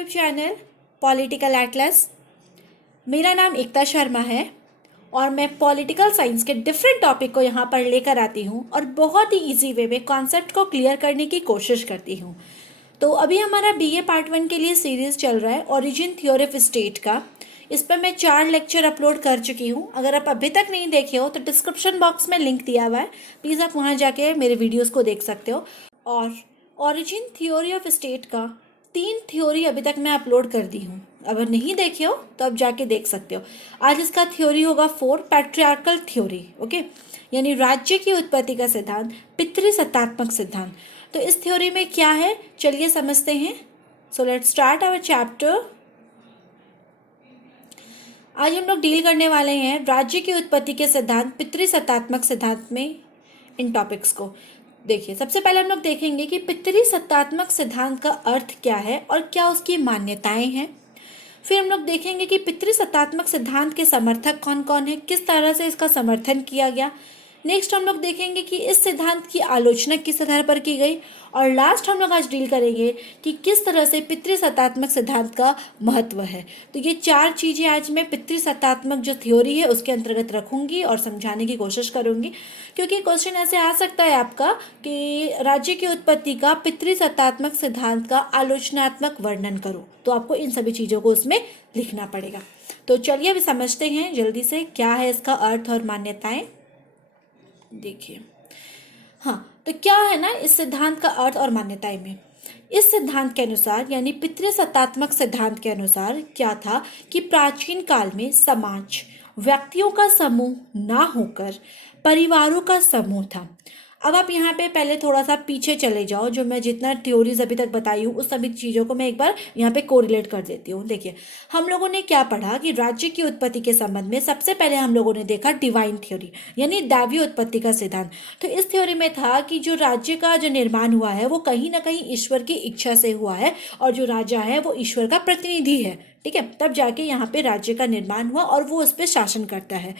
YouTube channel political Atlas. मेरा नाम एकता शर्मा है और मैं पॉलिटिकल साइंस के डिफरेंट टॉपिक को यहाँ पर लेकर आती हूँ और बहुत ही इजी वे में कॉन्सेप्ट को क्लियर करने की कोशिश करती हूँ। तो अभी हमारा बीए पार्ट 1 के लिए सीरीज़ चल रहा है ओरिजिन थ्योरी ऑफ स्टेट का। इस पर मैं 4 लेक्चर अपलोड कर चुकी हूँ। अगर आप अभी तक नहीं देखे हो तो डिस्क्रिप्शन बॉक्स में लिंक दिया हुआ है, प्लीज़ आप वहाँ जाके मेरे वीडियोज़ को देख सकते हो। और ओरिजिन थ्योरी ऑफ स्टेट का 3 थ्योरी अभी तक मैं अपलोड कर दी हूँ। अगर नहीं देखे हो तो आप जाके देख सकते हो। आज इसका थ्योरी होगा 4 पैट्रियार्कल थ्योरी। ओके, यानी राज्य की उत्पत्ति का सिद्धांत, पितृसत्तात्मक सिद्धांत। तो इस थ्योरी में क्या है चलिए समझते हैं। So let's start our chapter. आज हम लोग डील करने वाले हैं राज्य की उत्पत्ति के सिद्धांत, पितृसत्तात्मक सिद्धांत में इन टॉपिक्स को। देखिए, सबसे पहले हम लोग देखेंगे कि पितृसत्तात्मक सिद्धांत का अर्थ क्या है और क्या उसकी मान्यताएं हैं। फिर हम लोग देखेंगे कि पितृसत्तात्मक सिद्धांत के समर्थक कौन कौन है, किस तरह से इसका समर्थन किया गया। नेक्स्ट हम लोग देखेंगे कि इस सिद्धांत की आलोचना किस आधार पर की गई। और लास्ट हम लोग आज डील करेंगे कि किस तरह से पितृसत्तात्मक सिद्धांत का महत्व है। तो ये 4 चीज़ें आज मैं पितृसत्तात्मक जो थ्योरी है उसके अंतर्गत रखूंगी और समझाने की कोशिश करूंगी, क्योंकि क्वेश्चन ऐसे आ सकता है आपका कि राज्य की उत्पत्ति का पितृसत्तात्मक सिद्धांत का आलोचनात्मक वर्णन करो, तो आपको इन सभी चीज़ों को उसमें लिखना पड़ेगा। तो चलिए अभी समझते हैं जल्दी से क्या है इसका अर्थ और मान्यताएं। देखिए, हाँ, तो क्या है ना इस सिद्धांत का अर्थ और मान्यताएं में। इस सिद्धांत के अनुसार यानी पितृसत्तात्मक सिद्धांत के अनुसार क्या था कि प्राचीन काल में समाज व्यक्तियों का समूह ना होकर परिवारों का समूह था। अब आप यहाँ पे पहले थोड़ा सा पीछे चले जाओ, जो मैं जितना थ्योरीज अभी तक बताई हूँ उस सभी चीज़ों को मैं एक बार यहाँ पे कोरिलेट कर देती हूँ। देखिए, हम लोगों ने क्या पढ़ा कि राज्य की उत्पत्ति के संबंध में सबसे पहले हम लोगों ने देखा डिवाइन थ्योरी यानी दैवीय उत्पत्ति का सिद्धांत। तो इस थ्योरी में था कि जो राज्य का जो निर्माण हुआ है वो कहीं ना कहीं ईश्वर की इच्छा से हुआ है और जो राजा है वो ईश्वर का प्रतिनिधि है। ठीक है, तब जाके यहाँ पे राज्य का निर्माण हुआ और वो उस पर शासन करता है।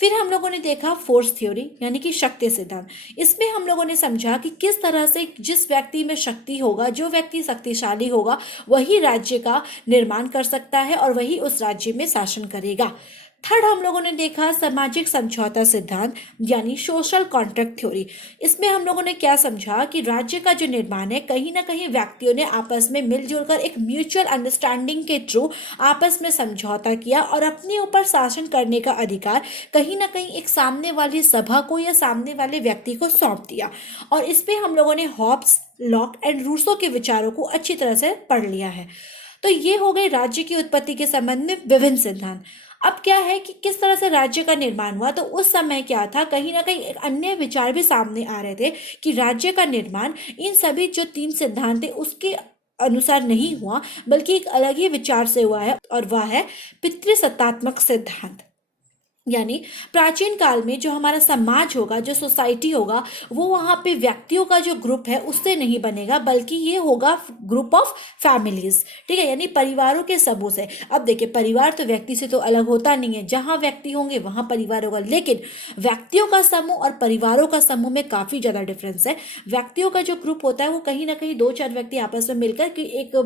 फिर हम लोगों ने देखा फोर्स थ्योरी यानी कि शक्ति सिद्धांत। इसमें हम लोगों ने समझा कि किस तरह से जिस व्यक्ति में शक्ति होगा, जो व्यक्ति शक्तिशाली होगा, वही राज्य का निर्माण कर सकता है और वही उस राज्य में शासन करेगा। थर्ड हम लोगों ने देखा सामाजिक समझौता सिद्धांत यानी सोशल कॉन्ट्रैक्ट थ्योरी। इसमें हम लोगों ने क्या समझा कि राज्य का जो निर्माण है कहीं ना कहीं व्यक्तियों ने आपस में मिलजुल कर एक म्यूचुअल अंडरस्टैंडिंग के थ्रू आपस में समझौता किया और अपने ऊपर शासन करने का अधिकार कहीं ना कहीं एक सामने वाली सभा को या सामने वाले व्यक्ति को सौंप दिया। और इस पे हम लोगों ने हॉब्स, लॉक एंड रूसो के विचारों को अच्छी तरह से पढ़ लिया है। तो ये हो गए राज्य की उत्पत्ति के संबंध में विभिन्न सिद्धांत। अब क्या है कि किस तरह से राज्य का निर्माण हुआ, तो उस समय क्या था, कहीं ना कहीं एक अन्य विचार भी सामने आ रहे थे कि राज्य का निर्माण इन सभी जो 3 सिद्धांत थे उसके अनुसार नहीं हुआ, बल्कि एक अलग ही विचार से हुआ है और वह है पितृसत्तात्मक सिद्धांत। यानी प्राचीन काल में जो हमारा समाज होगा, जो सोसाइटी होगा, वो वहाँ पे व्यक्तियों का जो ग्रुप है उससे नहीं बनेगा, बल्कि ये होगा ग्रुप ऑफ फैमिलीज। ठीक है, यानी परिवारों के समूह से। अब देखिए, परिवार तो व्यक्ति से तो अलग होता नहीं है, जहाँ व्यक्ति होंगे वहाँ परिवार होगा, लेकिन व्यक्तियों का समूह और परिवारों का समूह में काफ़ी ज़्यादा डिफरेंस है। व्यक्तियों का जो ग्रुप होता है वो कहीं ना कहीं 2-4 व्यक्ति आपस में मिलकर कि एक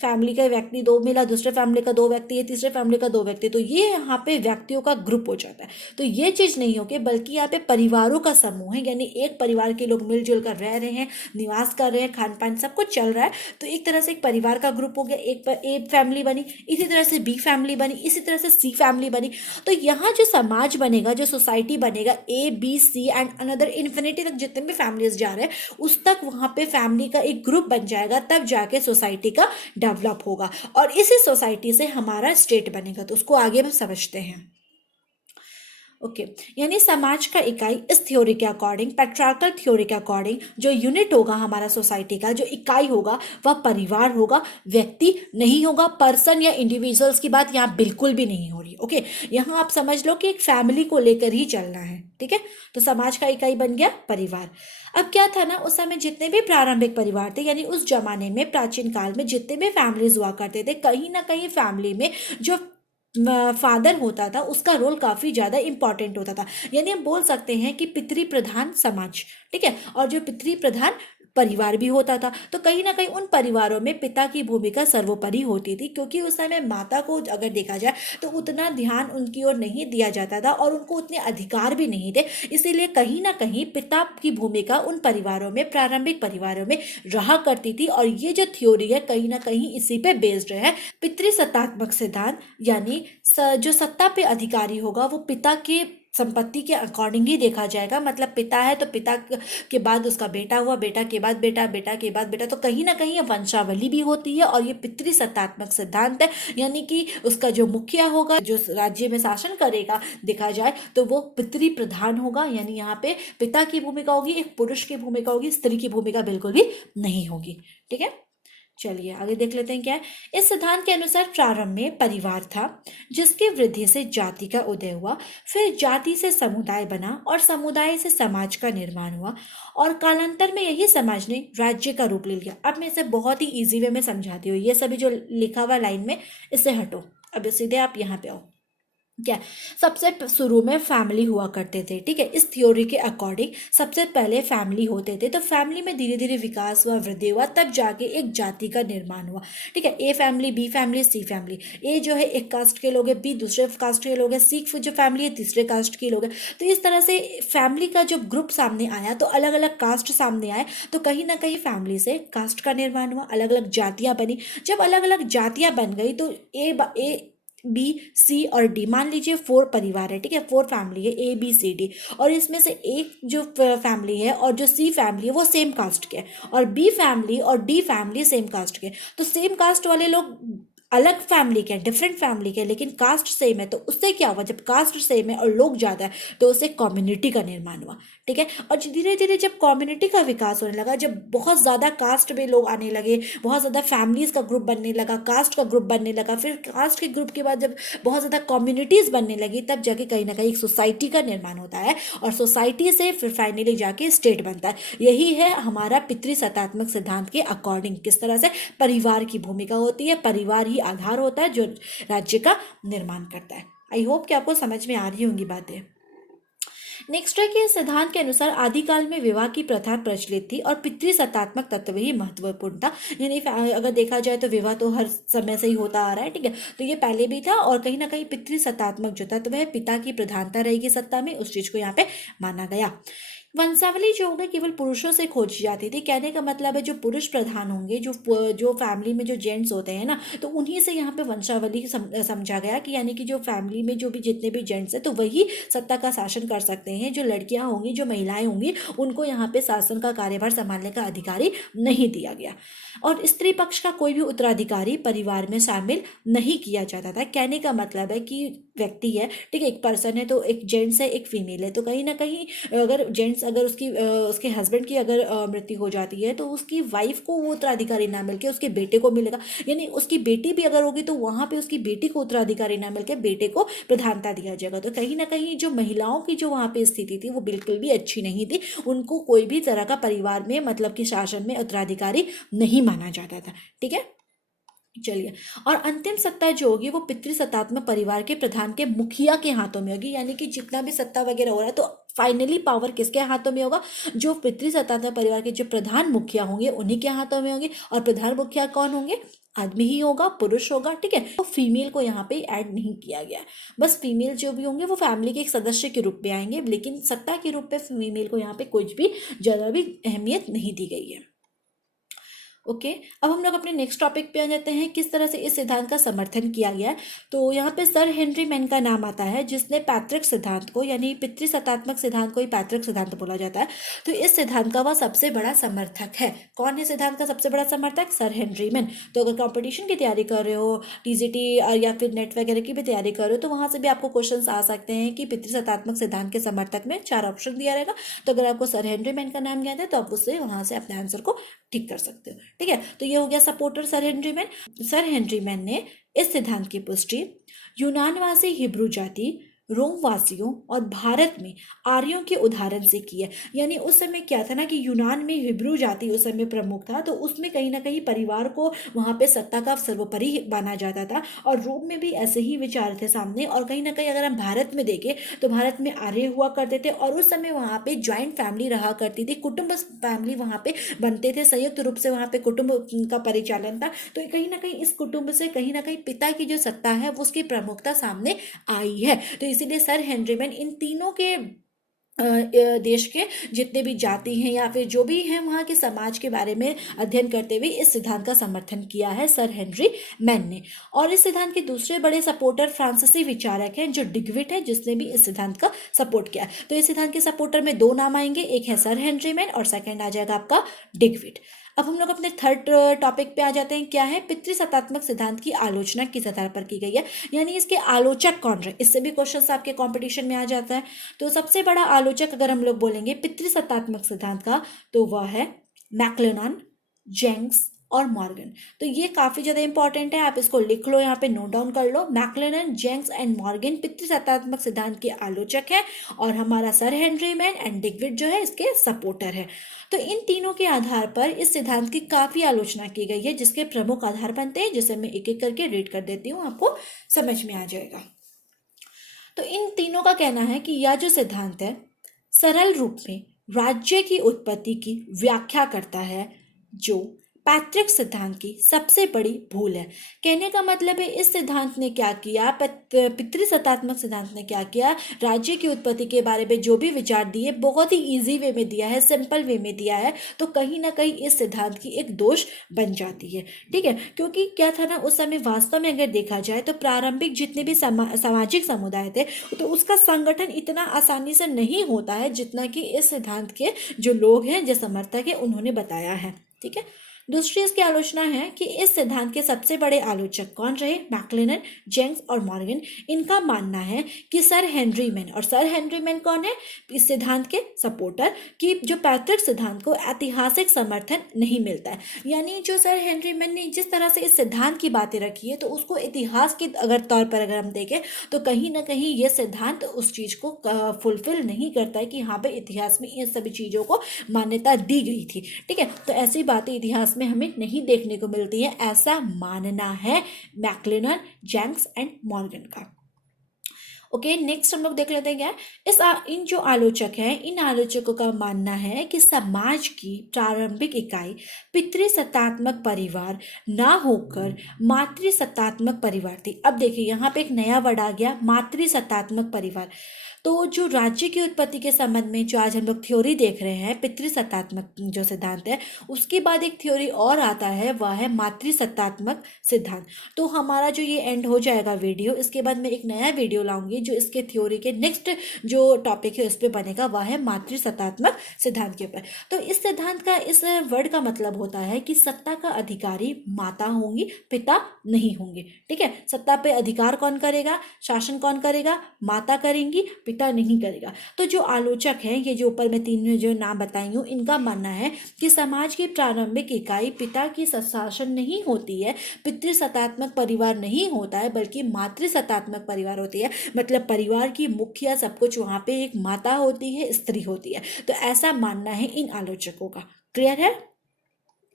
फैमिली का व्यक्ति 2 मिला, दूसरे फैमिली का 2 व्यक्ति है, तीसरे फैमिली का 2 व्यक्ति, तो ये यहाँ पे व्यक्तियों का ग्रुप हो जाता है। तो ये चीज नहीं होगी, बल्कि यहाँ पे परिवारों का समूह है, यानी एक परिवार के लोग मिलजुल कर रह रहे हैं, निवास कर रहे हैं, खान पान सब कुछ चल रहा है। तो एक तरह से एक परिवार का ग्रुप हो गया, एक ए फैमिली बनी, इसी तरह से बी फैमिली बनी, इसी तरह से सी फैमिली बनी। तो यहाँ जो समाज बनेगा, जो सोसाइटी बनेगा, A B C and another infinity तक जितने भी फैमिलीज जा रहे हैं उस तक वहाँ पे फैमिली का एक ग्रुप बन जाएगा, तब जाके सोसाइटी का डेवलप होगा और इसी सोसाइटी से हमारा स्टेट बनेगा। तो उसको आगे हम समझते हैं। ओके, यानी समाज का इकाई इस थ्योरी के अकॉर्डिंग, पैट्रियार्कल थ्योरी के अकॉर्डिंग, जो यूनिट होगा हमारा सोसाइटी का, जो इकाई होगा वह परिवार होगा, व्यक्ति नहीं होगा। पर्सन या इंडिविजुअल्स की बात यहाँ बिल्कुल भी नहीं हो रही। ओके, यहाँ आप समझ लो कि एक फैमिली को लेकर ही चलना है। ठीक है, तो समाज का इकाई बन गया परिवार। अब क्या था ना, उस समय जितने भी प्रारंभिक परिवार थे, यानी उस जमाने में प्राचीन काल में जितने भी फैमिलीज हुआ करते थे, कहीं ना कहीं फैमिली में जो फादर होता था उसका रोल काफी ज्यादा इंपॉर्टेंट होता था। यानी हम बोल सकते हैं कि पितृ प्रधान समाज। ठीक है, और जो पितृ प्रधान परिवार भी होता था। तो कहीं ना कहीं उन परिवारों में पिता की भूमिका सर्वोपरि होती थी, क्योंकि उस समय माता को अगर देखा जाए तो उतना ध्यान उनकी ओर नहीं दिया जाता था और उनको उतने अधिकार भी नहीं थे। इसीलिए कहीं ना कहीं पिता की भूमिका उन परिवारों में, प्रारंभिक परिवारों में रहा करती थी। और ये जो थ्योरी है कहीं ना कहीं इसी पे बेस्ड है। पितृसत्तात्मक सिद्धांत यानी जो सत्ता पे अधिकारी होगा वो पिता के संपत्ति के अकॉर्डिंग ही देखा जाएगा। मतलब पिता है तो पिता के बाद उसका बेटा हुआ, बेटा के बाद बेटा, बेटा के बाद बेटा। तो कहीं ना कहीं ये वंशावली भी होती है और ये पितृसत्तात्मक सिद्धांत है। यानी कि उसका जो मुखिया होगा, जो राज्य में शासन करेगा, देखा जाए तो वो पितृ प्रधान होगा। यानी यहाँ पे पिता की भूमिका होगी, एक पुरुष की भूमिका होगी, स्त्री की भूमिका बिल्कुल भी नहीं होगी। ठीक है, चलिए आगे देख लेते हैं क्या है। इस सिद्धांत के अनुसार प्रारंभ में परिवार था, जिसकी वृद्धि से जाति का उदय हुआ, फिर जाति से समुदाय बना और समुदाय से समाज का निर्माण हुआ और कालांतर में यही समाज ने राज्य का रूप ले लिया। अब मैं इसे बहुत ही इजी वे में समझाती हूँ। ये सभी जो लिखा हुआ लाइन में, इससे हटो, अब सीधे आप यहाँ पे आओ। क्या, सबसे शुरू में फैमिली हुआ करते थे। ठीक है, इस थ्योरी के अकॉर्डिंग सबसे पहले फैमिली होते थे। तो फैमिली में धीरे धीरे विकास हुआ, वृद्धि हुआ, तब जाके एक जाति का निर्माण हुआ। ठीक है, A family, B family, C family. A जो है एक कास्ट के लोग हैं, बी दूसरे कास्ट के लोग हैं, सी जो फैमिली है तीसरे कास्ट के लोग हैं। तो इस तरह से फैमिली का जब ग्रुप सामने आया तो अलग अलग कास्ट सामने आए। तो कहीं ना कहीं फैमिली से कास्ट का निर्माण हुआ, अलग अलग जातियां बनी। जब अलग अलग जातियां बन गई तो ए बी सी और डी, मान लीजिए 4 परिवार है। ठीक है, 4 फैमिली है, ए बी सी डी। और इसमें से एक जो फैमिली है और जो सी फैमिली है वो सेम कास्ट के है, और बी फैमिली और डी फैमिली सेम कास्ट के। तो सेम कास्ट वाले लोग अलग फैमिली के, डिफरेंट फैमिली के, लेकिन कास्ट सेम है। तो उससे क्या हुआ, जब कास्ट सेम है और लोग ज़्यादा है तो उससे कम्युनिटी का निर्माण हुआ। ठीक है, और धीरे धीरे जब कम्युनिटी का विकास होने लगा, जब बहुत ज़्यादा कास्ट में लोग आने लगे, बहुत ज़्यादा फैमिलीज़ का ग्रुप बनने लगा, कास्ट का ग्रुप बनने लगा, फिर कास्ट के ग्रुप के बाद जब बहुत ज़्यादा कम्युनिटीज़ बनने लगी, तब जाके कहीं ना कहीं एक सोसाइटी का निर्माण होता है और सोसाइटी से फिर फाइनली जाके स्टेट बनता है। यही है हमारा पितृसत्तात्मक सिद्धांत के अकॉर्डिंग। किस तरह से परिवार की भूमिका होती है, परिवार ही आधार होता है जो राज्य का निर्माण करता है। आई होप कि आपको समझ में आ रही होंगी बातें। नेक्स्ट है कि इस सिद्धांत के अनुसार आदिकाल में विवाह की प्रथा प्रचलित थी और पितृसत्तात्मक तत्व ही महत्वपूर्ण था। यानी अगर देखा जाए तो विवाह तो हर समय से ही होता आ रहा है। ठीक है, तो ये पहले भी था और कहीं ना कहीं पितृसत्तात्मक जो तत्व है, पिता की प्रधानता रहेगी सत्ता में, उस चीज को यहाँ पे माना गया। वंशावली जो होगी केवल पुरुषों से खोजी जाती थी। कहने का मतलब है जो पुरुष प्रधान होंगे, जो फैमिली में जो जेंट्स होते हैं ना, तो उन्हीं से यहाँ पे वंशावली समझा गया कि यानी कि जो फैमिली में जो भी जितने भी जेंट्स हैं तो वही सत्ता का शासन कर सकते हैं। जो लड़कियां होंगी, जो महिलाएं होंगी, उनको यहाँ पे शासन का कार्यभार संभालने का अधिकारी नहीं दिया गया। और स्त्री पक्ष का कोई भी उत्तराधिकारी परिवार में शामिल नहीं किया जाता था। कहने का मतलब है कि व्यक्ति है, ठीक है, एक पर्सन है, तो एक जेंट्स है, एक फीमेल है, तो कहीं ना कहीं अगर जेंट्स अगर उसके हस्बैंड की अगर मृत्यु हो जाती है तो उसकी वाइफ को वो उत्तराधिकारी ना मिलके उसके बेटे को मिलेगा। यानी उसकी बेटी भी अगर होगी तो वहां पे उसकी बेटी को उत्तराधिकारी ना मिलके बेटे को प्रधानता दिया जाएगा। तो कहीं ना कहीं जो महिलाओं की जो वहां पे स्थिति थी वो बिल्कुल भी अच्छी नहीं थी। उनको कोई भी तरह का परिवार में, मतलब कि शासन में उत्तराधिकारी नहीं माना जाता था। ठीक है, चलिए, और अंतिम सत्ता जो होगी वो पितृसत्तात्मक परिवार के प्रधान के मुखिया के हाथों में होगी। यानी कि जितना भी सत्ता वगैरह हो रहा है तो फाइनली पावर किसके हाथों में होगा, जो पितृसत्तात्मक परिवार के जो प्रधान मुखिया होंगे उन्हीं के हाथों में होंगे। और प्रधान मुखिया कौन होंगे, आदमी ही होगा, पुरुष होगा। ठीक है, तो फीमेल को यहाँ पे ऐड नहीं किया गया है। बस फीमेल जो भी होंगे वो फैमिली के एक सदस्य के रूप में आएंगे, लेकिन सत्ता के रूप में फीमेल को यहाँ पे कुछ भी ज़्यादा भी अहमियत नहीं दी गई है। ओके, अब हम लोग अपने नेक्स्ट टॉपिक पे आ जाते हैं, किस तरह से इस सिद्धांत का समर्थन किया गया है। तो यहाँ पे सर हेनरी मैन का नाम आता है, जिसने पैतृक सिद्धांत को, यानी पितृसत्तात्मक सिद्धांत को ही पैतृक सिद्धांत बोला जाता है। तो इस सिद्धांत का वह सबसे बड़ा समर्थक है। कौन है सिद्धांत का सबसे बड़ा समर्थक, सर हेनरी मैन। तो अगर कॉम्पिटिशन की तैयारी कर रहे हो, टीजीटी या फिर नेट वगैरह की भी तैयारी कर रहे हो, तो वहाँ से भी आपको क्वेश्चन आ सकते हैं कि पितृसत्तात्मक सिद्धांत के समर्थक में 4 ऑप्शन दिया रहेगा। तो अगर आपको सर हेनरी मैन का नाम याद है तो आप उससे वहाँ से अपने आंसर को ठीक कर सकते हो। ठीक है, तो ये हो गया supporter sir Henry man. Sir Henry man ने इस सिद्धांत की पुष्टि यूनानवासी हिब्रू जाति रोमवासियों और भारत में आर्यों के उदाहरण से की है। यानी उस समय क्या था ना कि यूनान में हिब्रू जाति उस समय प्रमुख था, तो उसमें कहीं ना कहीं परिवार को वहां पे सत्ता का सर्वोपरि माना जाता था, और रोम में भी ऐसे ही विचार थे सामने। और कहीं ना कहीं अगर हम भारत में देखें तो भारत में आर्य हुआ करते थे, और उस समय वहां पे ज्वाइंट फैमिली रहा करती थी, कुटुंब फैमिली वहां पे बनते थे, संयुक्त रूप से वहां पे कुटुंब का परिचालन था। तो कहीं ना कहीं इस कुटुंब से कहीं ना कहीं पिता की जो सत्ता है वो उसकी प्रमुखता सामने आई है। तो इसीलिए सर हेनरी मैन इन तीनों के देश के जितने भी जाति हैं या फिर जो भी हैं वहाँ के समाज के बारे में अध्ययन करते हुए इस सिद्धांत का समर्थन किया है सर हेनरी मैन ने। और इस सिद्धांत के दूसरे बड़े सपोर्टर फ्रांसीसी विचारक हैं जो डिग्विट है, जिसने भी इस सिद्धांत का सपोर्ट किया। तो इस सिद्धांत के सपोर्टर में दो नाम आएंगे, एक है सर हेनरी मैन और सेकंड आ जाएगा आपका डिग्विट। अब हम लोग अपने थर्ड टॉपिक पे आ जाते हैं, क्या है, पितृसत्तात्मक सिद्धांत की आलोचना किस आधार पर की गई है, यानी इसके आलोचक कौन रहे। इससे भी क्वेश्चन आपके कंपटीशन में आ जाता है। तो सबसे बड़ा आलोचक अगर हम लोग बोलेंगे पितृसत्तात्मक सिद्धांत का तो वह है मैक्लेनन, जेंक्स और मॉर्गन। तो ये काफी ज्यादा इंपॉर्टेंट है, आप इसको लिख लो, यहाँ पे नोट डाउन कर लो। मैक्लेनन, जेंक्स एंड मॉर्गन पितृसत्तात्मक सिद्धांत के आलोचक है, और हमारा सर हेनरी मैन एंड डिग्विट जो है इसके सपोर्टर है। तो इन तीनों के आधार पर इस सिद्धांत की काफी आलोचना की गई है, जिसके प्रमुख आधार बनते हैं, जिसे मैं एक एक करके रीड कर देती हूँ, आपको समझ में आ जाएगा। तो इन तीनों का कहना है कि यह जो सिद्धांत है सरल रूप में राज्य की उत्पत्ति की व्याख्या करता है, जो पैतृक सिद्धांत की सबसे बड़ी भूल है। कहने का मतलब है इस सिद्धांत ने क्या किया, पितृसत्तात्मक सिद्धांत ने क्या किया, राज्य की उत्पत्ति के बारे में जो भी विचार दिए बहुत ही इजी वे में दिया है, सिंपल वे में दिया है। तो कहीं ना कहीं इस सिद्धांत की एक दोष बन जाती है, ठीक है। क्योंकि क्या था ना, उस समय वास्तव में अगर देखा जाए तो प्रारंभिक जितने भी सामाजिक समुदाय थे तो उसका संगठन इतना आसानी से नहीं होता है जितना कि इस सिद्धांत के जो लोग हैं, जो समर्थक है, उन्होंने बताया है, ठीक है। दूसरी इसकी आलोचना है कि इस सिद्धांत के सबसे बड़े आलोचक कौन रहे, मैक्लेनन, जेंक्स और मॉर्गन। इनका मानना है कि सर हेनरी मैन, और सर हेनरी मैन कौन है, इस सिद्धांत के सपोर्टर, कि जो पैतृक सिद्धांत को ऐतिहासिक समर्थन नहीं मिलता है। यानी जो सर हेनरी मैन ने जिस तरह से इस सिद्धांत की बातें रखी है, तो उसको इतिहास के अगर तौर पर अगर हम देखें तो कहीं ना कहीं ये सिद्धांत उस चीज को फुलफिल नहीं करता है कि हाँ भाई इतिहास में इन सभी चीजों को मान्यता दी गई थी, ठीक है। तो ऐसी बातें इतिहास में हमें नहीं देखने को मिलती है, ऐसा मानना है मैक्लेनन, जेंक्स एंड मॉर्गन का। ओके, नेक्स्ट हम लोग देख लेते हैं क्या इन जो आलोचक हैं, इन आलोचकों का मानना है कि समाज की प्रारंभिक इकाई पितृसत्तात्मक परिवार ना होकर मातृसत्तात्मक परिवार थी। अब देखिए यहाँ पे एक नया वर्ड आ गया, मातृसत्तात्मक परिवार। तो जो राज्य की उत्पत्ति के संबंध में जो आज हम लोग थ्योरी देख रहे हैं, पितृसत्तात्मक जो सिद्धांत है, उसके बाद एक थ्योरी और आता है, वह है मातृसत्तात्मक सिद्धांत। तो हमारा जो ये एंड हो जाएगा वीडियो, इसके बाद मैं एक नया वीडियो लाऊंगी जो इसके थ्योरी के नेक्स्ट जो टॉपिक है उस पर बनेगा, वह है मातृसत्तात्मक सिद्धांत के ऊपर। तो इस सिद्धांत का, इस वर्ड का मतलब होता है कि सत्ता का अधिकारी माता होंगी, पिता नहीं होंगे, ठीक है। सत्ता पे अधिकार कौन करेगा, शासन कौन करेगा, माता करेंगी, पिता नहीं करेगा। तो जो आलोचक हैं, ये जो ऊपर मैं तीन जो नाम बताई हूँ, इनका मानना है कि समाज की प्रारंभिक इकाई पिता की शासन नहीं होती है, पितृसत्तात्मक परिवार नहीं होता है, बल्कि मातृसत्तात्मक परिवार होती है। मतलब परिवार की मुखिया सब कुछ वहां पे एक माता होती है, स्त्री होती है। तो ऐसा मानना है इन आलोचकों का। क्लियर है।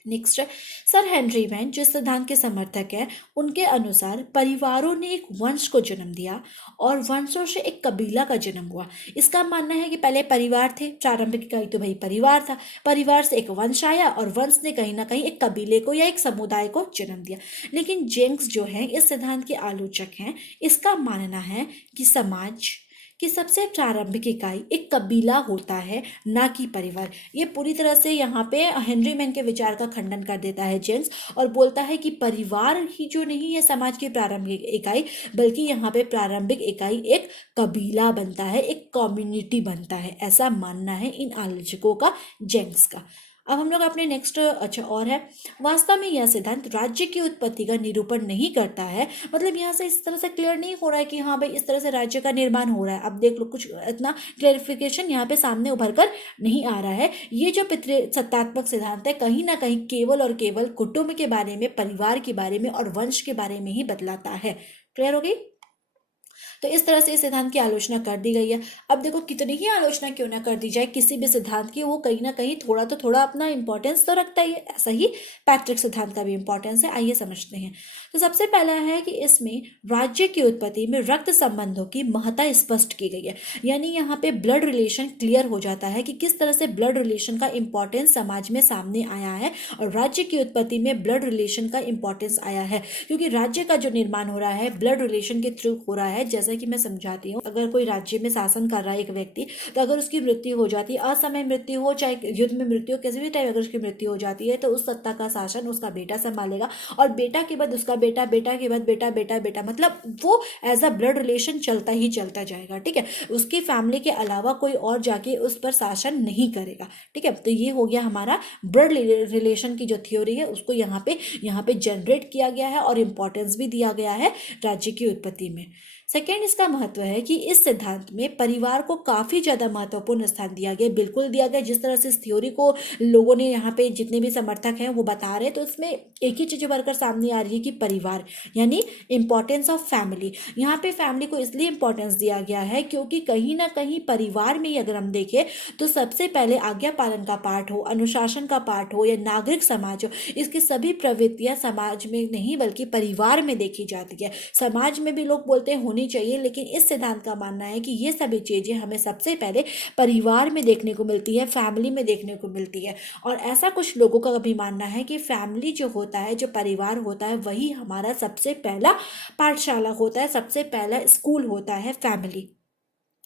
नेक्स्ट, सर हेनरी मैन जो सिद्धांत के समर्थक है, उनके अनुसार परिवारों ने एक वंश को जन्म दिया और वंशों से एक कबीला का जन्म हुआ। इसका मानना है कि पहले परिवार थे, प्रारंभिक इकाई तो भाई परिवार था, परिवार से एक वंश आया और वंश ने कहीं ना कहीं एक कबीले को या एक समुदाय को जन्म दिया। लेकिन जेंक्स जो है इस सिद्धांत के आलोचक हैं, इसका मानना है कि समाज कि सबसे प्रारंभिक इकाई एक कबीला होता है, ना कि परिवार। ये पूरी तरह से यहाँ पे हेनरी मैन के विचार का खंडन कर देता है जेम्स, और बोलता है कि परिवार ही जो नहीं है समाज की प्रारंभिक इकाई, बल्कि यहाँ पे प्रारंभिक इकाई एक कबीला बनता है, एक कम्युनिटी बनता है। ऐसा मानना है इन आलोचकों का, जेम्स का। अब हम लोग अपने नेक्स्ट, अच्छा और है, वास्तव में यह सिद्धांत राज्य की उत्पत्ति का निरूपण नहीं करता है। मतलब यहाँ से इस तरह से क्लियर नहीं हो रहा है कि हाँ भाई इस तरह से राज्य का निर्माण हो रहा है। अब देख लो, कुछ इतना क्लेरिफिकेशन यहाँ पे सामने उभर कर नहीं आ रहा है। ये जो पितृसत्तात्मक सिद्धांत है, कहीं ना कहीं केवल और केवल कुटुंब के बारे में, परिवार के बारे में और वंश के बारे में ही बतलाता है। क्लियर हो गई। तो इस तरह से इस सिद्धांत की आलोचना कर दी गई है। अब देखो कितनी ही आलोचना क्यों ना कर दी जाए किसी भी सिद्धांत की, वो कहीं ना कहीं थोड़ा तो थोड़ा अपना इंपॉर्टेंस तो रखता ही है। ऐसा ही पैट्रिक सिद्धांत का भी इंपॉर्टेंस है। आइए समझते हैं। तो सबसे पहला है कि इसमें राज्य की उत्पत्ति में रक्त संबंधों की महत्ता स्पष्ट की गई है। यानी यहाँ पे ब्लड रिलेशन क्लियर हो जाता है कि किस तरह से ब्लड रिलेशन का इंपॉर्टेंस समाज में सामने आया है और राज्य की उत्पत्ति में ब्लड रिलेशन का इंपॉर्टेंस आया है। क्योंकि राज्य का जो निर्माण हो रहा है ब्लड रिलेशन के थ्रू हो रहा है। जैसा कि मैं समझाती हूँ, अगर कोई राज्य में शासन कर रहा है एक व्यक्ति, तो अगर उसकी मृत्यु हो जाती है, असमय मृत्यु हो चाहे युद्ध में मृत्यु हो, किसी भी टाइम अगर उसकी मृत्यु हो जाती है, तो उस सत्ता का शासन उसका बेटा संभालेगा और बेटा के बाद उसका बेटा, बेटा के बाद बेटा, बेटा बेटा, मतलब वो एज अ ब्लड रिलेशन चलता ही चलता जाएगा। ठीक है, उसकी फैमिली के अलावा कोई और जाके उस पर शासन नहीं करेगा। ठीक है, तो ये हो गया हमारा ब्लड रिलेशन की जो थ्योरी है, उसको यहाँ पे जनरेट किया गया है और इंपॉर्टेंस भी दिया गया है राज्य की उत्पत्ति में। सेकेंड, इसका महत्व है कि इस सिद्धांत में परिवार को काफी ज्यादा महत्वपूर्ण स्थान दिया गया, बिल्कुल दिया गया। जिस तरह से इस थ्योरी को लोगों ने यहाँ पे जितने भी समर्थक हैं वो बता रहे हैं, तो इसमें एक ही चीज उभर कर सामने आ रही है कि परिवार यानी इंपॉर्टेंस ऑफ फैमिली। यहाँ पे फैमिली को इसलिए इंपॉर्टेंस दिया गया है क्योंकि कहीं ना कहीं परिवार में ही अगर हम देखें तो सबसे पहले आज्ञा पालन का पाठ हो, अनुशासन का पाठ हो या नागरिक समाज हो, इसकी सभी प्रवृत्तियां समाज में नहीं बल्कि परिवार में देखी जाती है। समाज में भी लोग बोलते हैं होनी चाहिए, लेकिन इस सिद्धांत का मानना है कि ये सभी चीजें हमें सबसे पहले परिवार में देखने को मिलती है, फैमिली में देखने को मिलती है। और ऐसा कुछ लोगों का भी मानना है कि फैमिली जो होता है, जो परिवार होता है, वही हमारा सबसे पहला पाठशाला होता है, सबसे पहला स्कूल होता है फैमिली।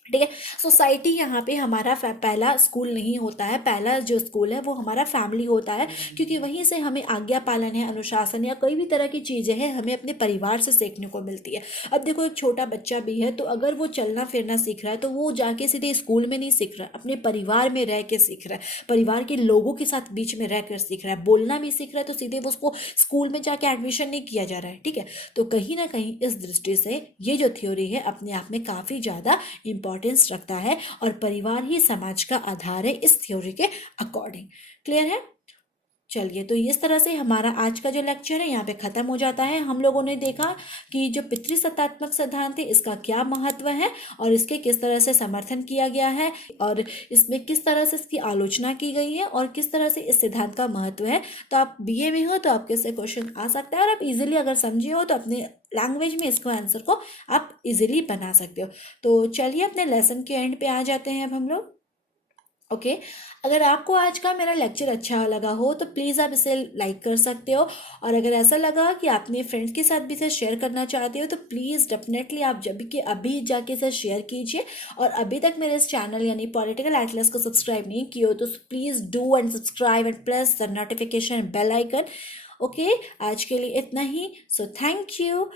ठीक है, सोसाइटी यहाँ पे हमारा पहला स्कूल नहीं होता है, पहला जो स्कूल है वो हमारा फैमिली होता है। क्योंकि वहीं से हमें आज्ञा पालन है, अनुशासन या कोई भी तरह की चीज़ें हैं हमें अपने परिवार से सीखने को मिलती है। अब देखो एक छोटा बच्चा भी है, तो अगर वो चलना फिरना सीख रहा है तो वो जाके सीधे स्कूल में नहीं सीख रहा है, अपने परिवार में रह के सीख रहा है, परिवार के लोगों के साथ बीच में रह कर सीख रहा है। बोलना भी सीख रहा है, तो सीधे वो उसको स्कूल में जाके एडमिशन नहीं किया जा रहा है। ठीक है, तो कहीं ना कहीं इस दृष्टि से ये जो थ्योरी है अपने आप में काफ़ी ज़्यादा इंपॉर्टेंस रखता है और परिवार ही समाज का आधार है इस थ्योरी के अकॉर्डिंग। क्लियर है? चलिए, तो इस तरह से हमारा आज का जो लेक्चर है यहाँ पे खत्म हो जाता है। हम लोगों ने देखा कि जो पितृसत्तात्मक सिद्धांत है इसका क्या महत्व है और इसके किस तरह से समर्थन किया गया है और इसमें किस तरह से इसकी आलोचना की गई है और किस तरह से इस सिद्धांत का महत्व है। तो आप बीए में हो तो आपके से क्वेश्चन आ सकता है और आप इजीली अगर समझे हो तो अपने लैंग्वेज में इसको आंसर को आप इजीली बना सकते हो। तो चलिए अपने लेसन के एंड पे आ जाते हैं अब हम लोग। ओके, अगर आपको आज का मेरा लेक्चर अच्छा लगा हो तो प्लीज़ आप इसे लाइक कर सकते हो। और अगर ऐसा लगा कि आपने फ्रेंड्स के साथ भी इसे शेयर करना चाहते हो तो प्लीज़ डेफिनेटली आप जब कि अभी जाके इसे शेयर कीजिए। और अभी तक मेरे इस चैनल यानी पॉलिटिकल एटलस को सब्सक्राइब नहीं किए हो तो please do and subscribe and press the notification bell icon. Okay, आज के लिए इतना ही। So thank you.